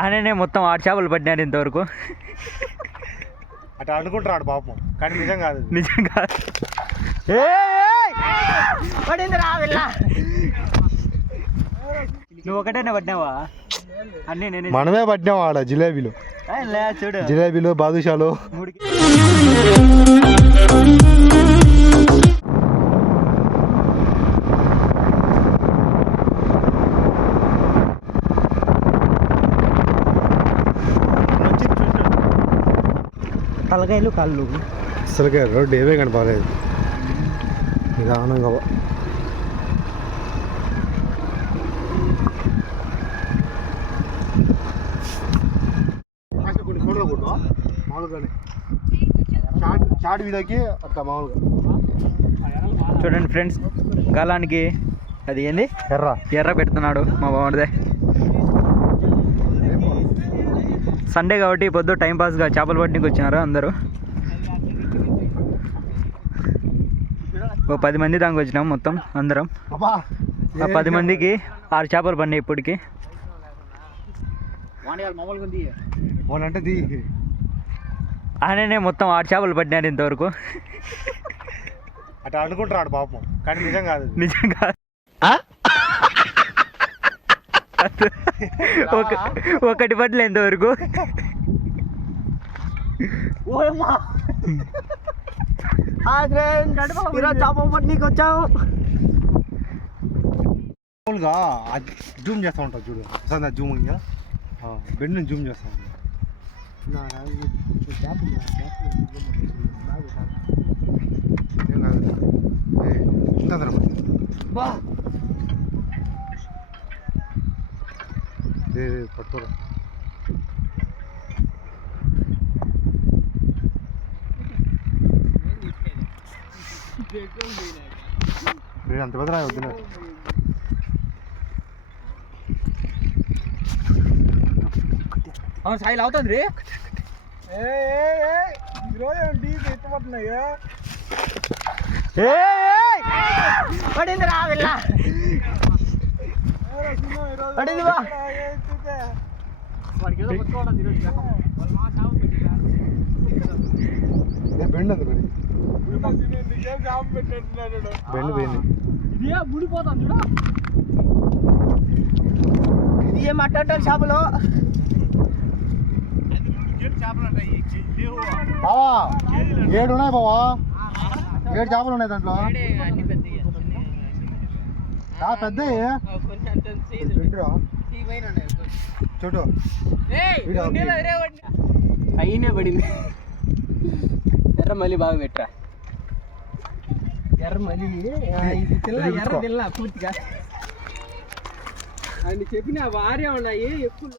ఆయననే మొత్తం ఆరు చేపలు పట్టినాడు ఇంతవరకు. అట్లా అనుకుంటున్నాడు పాపం. కానీ నిజం కాదు అది. నిజంగా పడింది రా వెళ్ళ. నువ్వు ఒకటేనే పట్టినావా? అన్నీ నేనే మనమే పట్టినాం ఆడ జిలేబీలు? చూడు. జిలేబీలు బాదుషాలు. తలకాయలు కళ్ళు. అసలుకే రోడ్డు ఏమీ కనపడలేదు. నిదానంగా పో. కొన్ని ఫోటోలు కొట్టు మామూలుగానే. చాట్ చాట్ వీడియోకి అట్లా మామూలుగా. చూడండి ఫ్రెండ్స్ గాలానికి అది ఏంది? ఎర్ర. ఎర్ర పెడుతున్నాడు మా బాగుండే సండే కాబట్టి పొద్దు టైం పాస్గా చేపలు పట్టడానికి వచ్చినారు అందరూ. ఓ పది మంది దానికి వచ్చినాం మొత్తం అందరం. ఆ పది మందికి ఆరు చేపలు పడినాయి ఇప్పటికి. ఆయననే మొత్తం ఆరు చేపలు పట్టినాడు ఇంతవరకు. అట్లా అనుకుంటున్నాడు పాపం. కానీ నిజం కాదు అది. నిజంగా ఒక ఒకటి ఈరోజు చేప పట్టనీకి వచ్చాము మామూలుగా జూమ్ చేస్తూ ఉంటావు చూడు. వస్తుందా జూమ్ ఇంకా బెడ్ నుంచి జూమ్ చేస్తా ఉంటా ఏం కాదు. 네, 바꿔라. 네, 안 되거든요, 여기는. 아, 잘 나오던데? 에이, 에이, 이러면 니게 또 왔나요? 에이, 에이! 어린들아, 일라! 어린들아! బెండ్ ఉంది బెండ్ బెండ్ పోయింది. ఇది ఏం అట్టాడు చేపలు బావా ఏడు ఉన్నాయి బావా? ఏడు చేపలు ఉన్నాయి దాంట్లో? చాలా పెద్ద చూడు అయినే పడింది ఎర్ర మళ్ళీ బాగా పెట్టరా ఎర్ర మళ్ళీ ఇది తిల్ల ఎర్ర తిల్ల పూర్తిగా ఆయన చెప్పిన భార్య ఉన్నాయి ఎక్కువ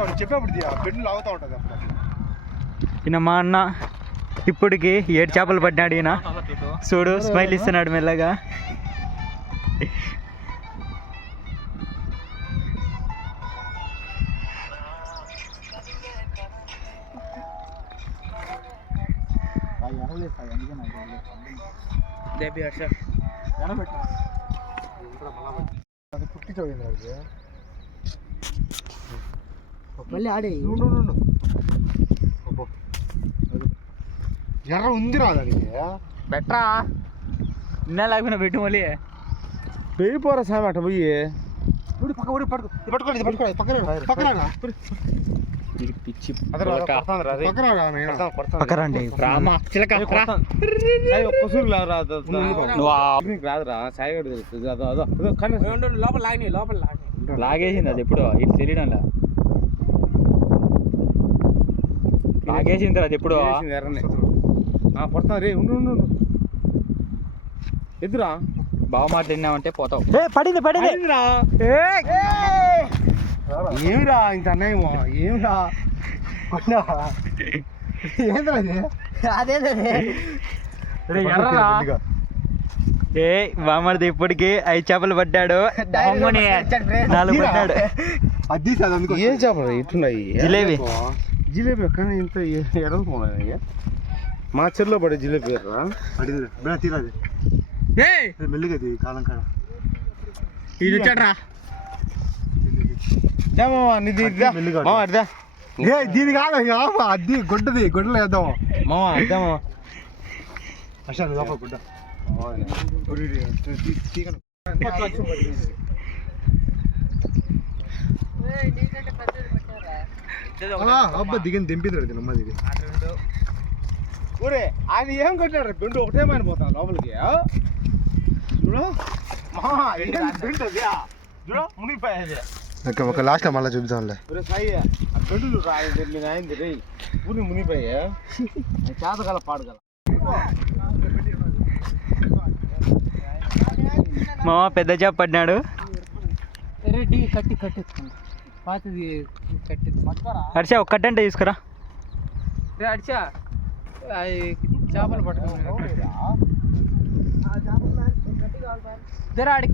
ఒరే, తీరా చెప్పేప్పుడు బెండ్ లాగుతూ ఉంటుంది అప్పుడు. ఈయన మా అన్న ఇప్పటికి ఏడు చేపలు పట్టినాడు ఈయన. చూడు స్మైల్ ఇస్తున్నాడు మెల్లగా. అది పుట్టించబడింది అది మళ్ళీ ఆడే. ఉండు, ఉండు, ఉండు. అబ్బో. అది. ఎర్ర ఉందిరా దానికి. బెట్రా. నిన్న లేకపోయినా పెట్టు మళ్ళీ. వెళ్ళిపోరా సామె అట్ట పోయి. పక్క పట్టుకో. పట్టుకోండి ఇది పట్టుకోండి పక్కన పిచ్చి రామా చిలక రాదురా సాయిగడు అదో అదో లోపల లాగిని లోపల లాగిని. లాగేసింది అది ఎప్పుడు ఇటు తెలియడంలా. లాగేసింది అది ఎప్పుడు. ఎర్రనే. పడతాను రే ఉండు ఉండు ఉండు. ఎదురా? బావ మాట తిన్నామంటే పోతావు పడింది పడింది. ఏమిరా ఇంత అన్యాయమో ఏమిరా? ఏంద్రా ఎర్రరా? ఏ బామర్ది ఇప్పటికి ఐదు చేపలు పడ్డాడు నాలుగు పడ్డాడు అది అది ఏం చేపలు ఇట్లున్నాయి? జిలేబీ. జిలేబీ కానీ ఇంత ఎడలు పోనాయి మా చెల్లో పడే జిలేబీ రా పడింది బేడా తీరాది మెల్లిగా అది కాలం కాడ ఇది వచ్చాడ్రా. ఏ దీని కాదు అది గుడ్డది గుడ్డలు వేద్దాం. మామ అద్దామా అసలు లోపల గుడ్డ. అబ్బా దిగని ఇది నమ్మది ఇది ఊరే ఆయన ఏం కొట్టాడు? బెండు ఒకటే మారిపోతాను లోపలికి? చూడు. మామ ఆ? చూడు మునిగిపోయేది. ఒక ఒక లాస్ట్ మళ్ళీ చూపిద్దాంలే. మునిగిపోయా చేతగల పాడగల. మామ పెద్ద చేప పడినాడు రెడ్డి కట్టి కట్టేసుకోండి పాతది కట్టి హర్ష ఒక్కటంటే తీసుకురా. రే అడిచా చేపలు పట్టుకుని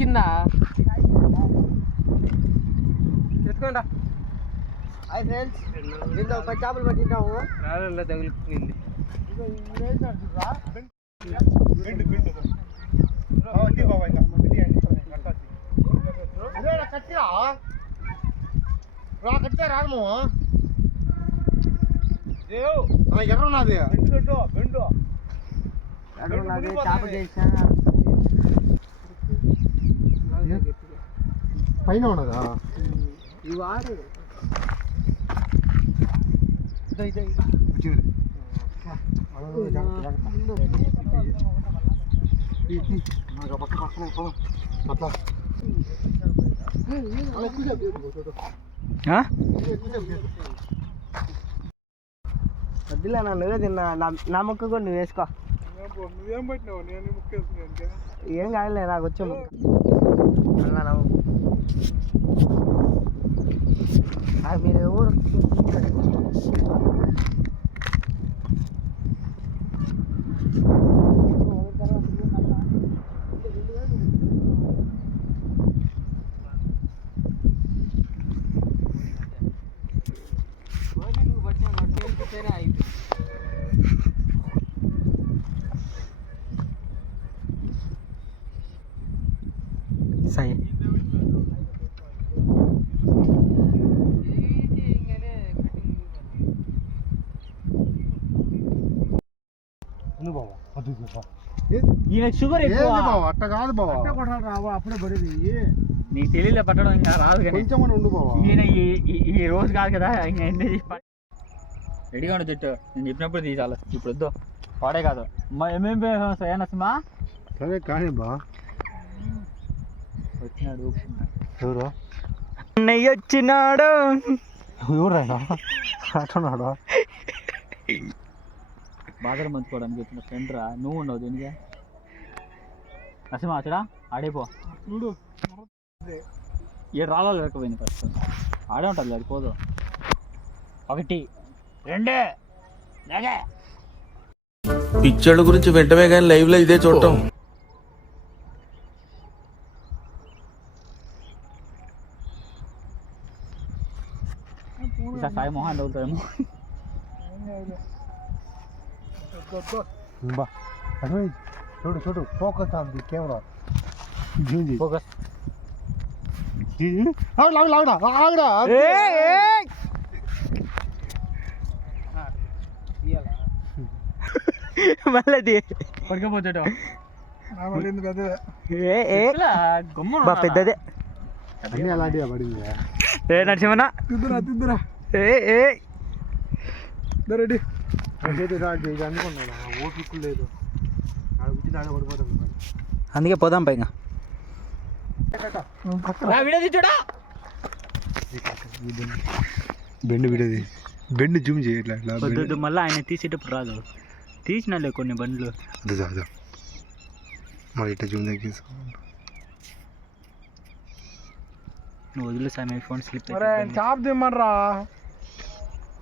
కింద. ఎత్తుకోండి హాయ్ ఫ్రెండ్స్ నిన్న ఒక చేపలు పట్టినాము రాళ్ళల్లో తగులుకుంది కట్టితే రాము ఎర్ర ఉన్నది బెండు బెండు నాది చేప చేసిన పైన ఉన్నదా ఇవి ఆడు ఆ? వద్దులే నా నువ్వే తిన్నా నా- నా ముక్క కూడా నువ్వు వేసుకో నువ్వేం పట్టినావు నేను ముక్కేస్తున్నాను ఏం కాదులే నాకు వచ్చే ముక్క I made it work. ఈయన షుగర్ ఎక్కువ. అట్ట కాదు బావా. అప్పుడే పడేది. నీకు తెలియలే పట్టడం ఇంకా రాదు కానీ. కొంచెం ఉండు బావా. ఈయన ఈ- రోజు కాదు కదా ఇంకా ఎన్ని రెడీగా ఉండు జట్టు. నేను చెప్పినప్పుడు తీసాలి ఇప్పుడు వద్దు. వాడే కాదు. మా అయ్యా నరసింహ సరే కానీ బా. వచ్చినాడు. ఎవరు? అన్నయ్య వచ్చినాడు. ఎవరైనా అట్టున్నాడు బాధలు మంచుకోవడానికి వచ్చిన ఫ్రెండ్ రా నువ్వు ఉండవు దీనిగా నరసింహ అచ్చడా ఆడేపో ఏ రాళ్ళు లేకపోయింది ఫస్ట్ ఆడే ఉంటుంది అది పోదు. ఒకటి రెండు పిక్చర్ల గురించి వెంటనే కానీ లైవ్లో ఇదే చూడటం. సాయి మొహన్ తగులుతాయేమో బా. అటు చూడు చూడు. Focus on the. Camera focus ఆగడా ఆగడా ఆగడా మళ్ళీ పడుకోపోతాడు ఏ ఏ. బా పెద్దదే. అన్నీ అలాంటివి పడింది. ఏ నరసింహన తిద్దురా తిద్దురా ఏ ఏ. రెడీ. అందుకే పోదాం పైన బెండ్ విడేది బెండ్ జూమ్ చేయట్లా ఇట్లా బెండ్. వద్దు మళ్ళీ ఆయన తీసేటప్పుడు రాదు. తీసినాలే కొన్ని బండ్లు. మరి ఇట్లా జూమ్ తగ్గించు నువ్వు వదిలే సార్ మీ ఫోన్ స్లిప్ చాప్ తిమ్మనరా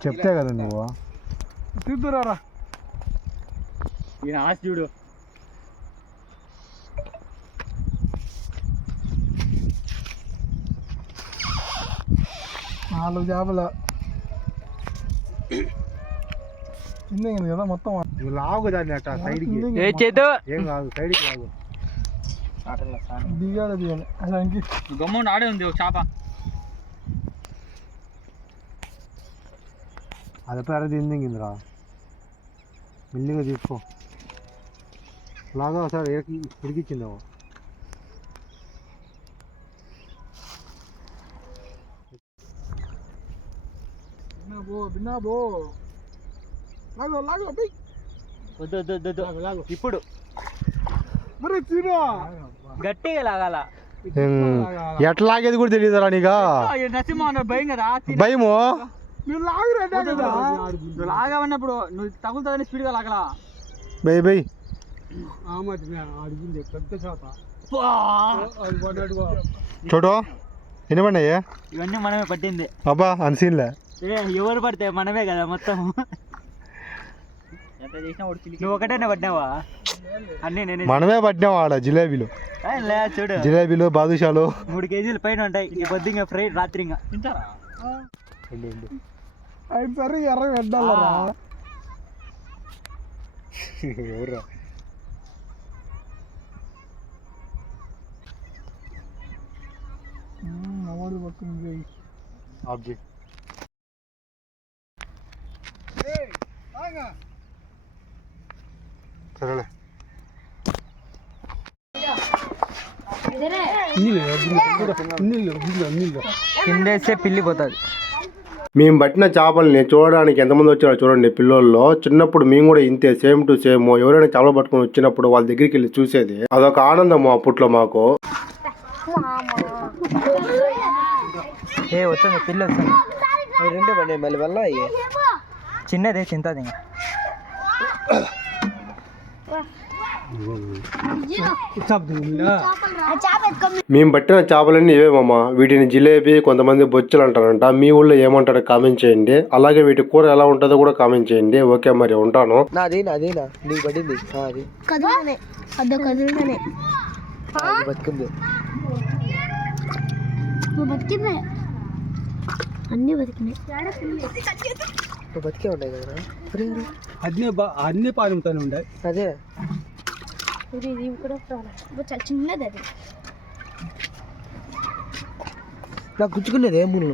చెప్తే కదా నువ్వు. తిద్దురారా ఈయన ఆశ చూడు నాలుగు చేపలు కింద కదా మొత్తం నువ్వు లాగు దాన్ని అట్ట సైడ్కి ఏ చేద్దు ఏం కాదు సైడ్కి లాగు దిగాలి దిగాలి అసలు ఇంక గమ్మున ఆడే ఉంది ఒక చేప అది పేర తిందిందిరా మెల్లిగా తీసుకో. లాగా ఒకసారి ఇరికి వద్దు ఇప్పుడు. గట్టిగా లాగాల? ఎట్లా లాగేది కూడా తెలియదురా అన్న భయం కదా? భయము? లాగురంటే కదా నువ్వు లాగామన్నప్పుడు నువ్వు తగులుతుందని స్పీడ్గా లాగలా? By by. అడిగింది పెద్ద చేప. చూడు ఎన్ని పడినాయి ఇవన్నీ మనమే పట్టింది. అబ్బా అన్సీన్లే. ఏ ఎవరు పడితే మనమే కదా మొత్తం. నువ్వు ఒకటేనే పట్టినావా? అన్నీ నేను మనమే పట్టినాం ఆడ జిలేబీలు. లే చూడు. జిలేబీలు బాదుషాలు. మూడు కేజీలు పైన ఉంటాయి. ఈ పొద్దుగా ఫ్రై రాత్రి ఇంకా తింటారా అది సరే ఎర్ర పెట్టాలరా ఎవరా నమోదు పడుతుంది ఆబ్జెక్ట్ సరేలే కిందేస్తే పిల్లి పోతుంది మేము పట్టిన చేపల్ని చూడడానికి ఎంతమంది వచ్చారో చూడండి పిల్లల్లో. చిన్నప్పుడు మేము కూడా ఇంతే సేమ్ టు సేమ్. ఎవరైనా చేపలు పట్టుకొని వచ్చినప్పుడు వాళ్ళ దగ్గరికి వెళ్ళి చూసేది. అదొక ఆనందం అప్పట్లో మాకు. ఏ వస్తుంది పిల్లి వస్తుంది రెండే మళ్ళీ వల్ల చిన్నదే చింతది మేము పట్టిన చేపలన్నీ ఇవేమమ్మా వీటిని జిలేబీ కొంతమంది బొచ్చులు అంటారంట మీ ఊళ్ళో ఏమంటారో కామెంట్ చేయండి. అలాగే వీటి కూర ఎలా ఉంటుందో కూడా కామెంట్ చేయండి. ఓకే మరి ఉంటాను. నాది పడింది. అది బతికింది. బతికిందే? అన్నీ బతికినాయి. నువ్వు బతికే ఉంటాయి కదా అరే, అరే. అన్ని అన్ని పాలుతానే ఉండే. అదే. ఇది ఇది కూడా ప్రాణం చాలా చిన్నది అది. నాకు గుచ్చుకునేది ఏ ముళ్ళు.